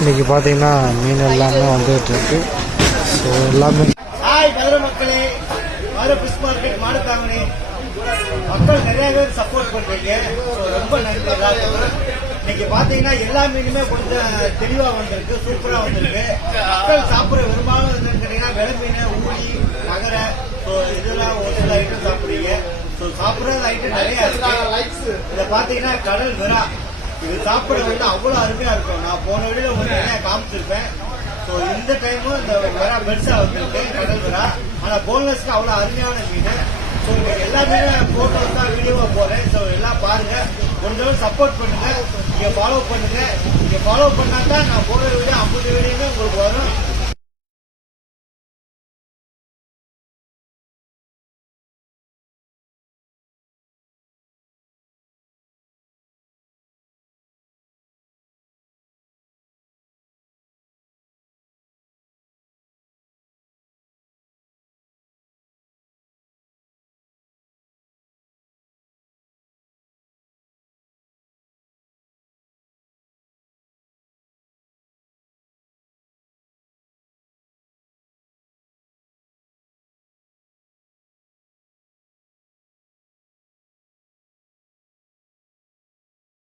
இன்றைக்கி பார்த்தீங்கன்னா மீன் எல்லாமே வந்துகிட்டு இருக்கு. ஸோ எல்லாமே மதுரை மக்களே, மதுரை ஃபிஷ் மார்க்கெட் மாடுக்காங்கனே மக்கள் நிறைய பேர் சப்போர்ட் பண்றீங்க. ரொம்ப நன்றி. இன்னைக்கு பாத்தீங்கன்னா எல்லா மீனுமே கொஞ்சம் தெளிவா வந்திருக்கு, சூப்பரா வந்திருக்கு. மக்கள் சாப்பிட விரும்பாலும் என்னன்னு கேட்டீங்கன்னா வெள மீன், ஊழி, நகரை, இதெல்லாம் ஒரு சில ஐட்டம் சாப்பிடுறீங்க. சாப்பிடுற ஐட்டம் நிறைய இருக்கு. இதை பாத்தீங்கன்னா கடல் விரா, இது சாப்பிட வந்து அவ்வளவு அருமையா இருக்கும். நான் போன வீடியோல உங்களுக்கு நிறைய காமிச்சிருப்பேன். இந்த டைமும் இந்த விரா பெருசா வந்துருக்கு, கடல் விரா. ஆனா போன்லெஸ்க்கு அவ்வளவு அருமையான மீன். எல்லா மீனும் போட்டோஸ் தான் வீடியோவா போறேன். எல்லாம் பாருங்க, கொஞ்சம் சப்போர்ட் பண்ணுங்க, நீங்க ஃபாலோ பண்ணுங்க. நீங்க ஃபாலோ பண்ணாதான் நான் போடுற வீடியோ 50 வீடியோமே உங்களுக்கு வரும்.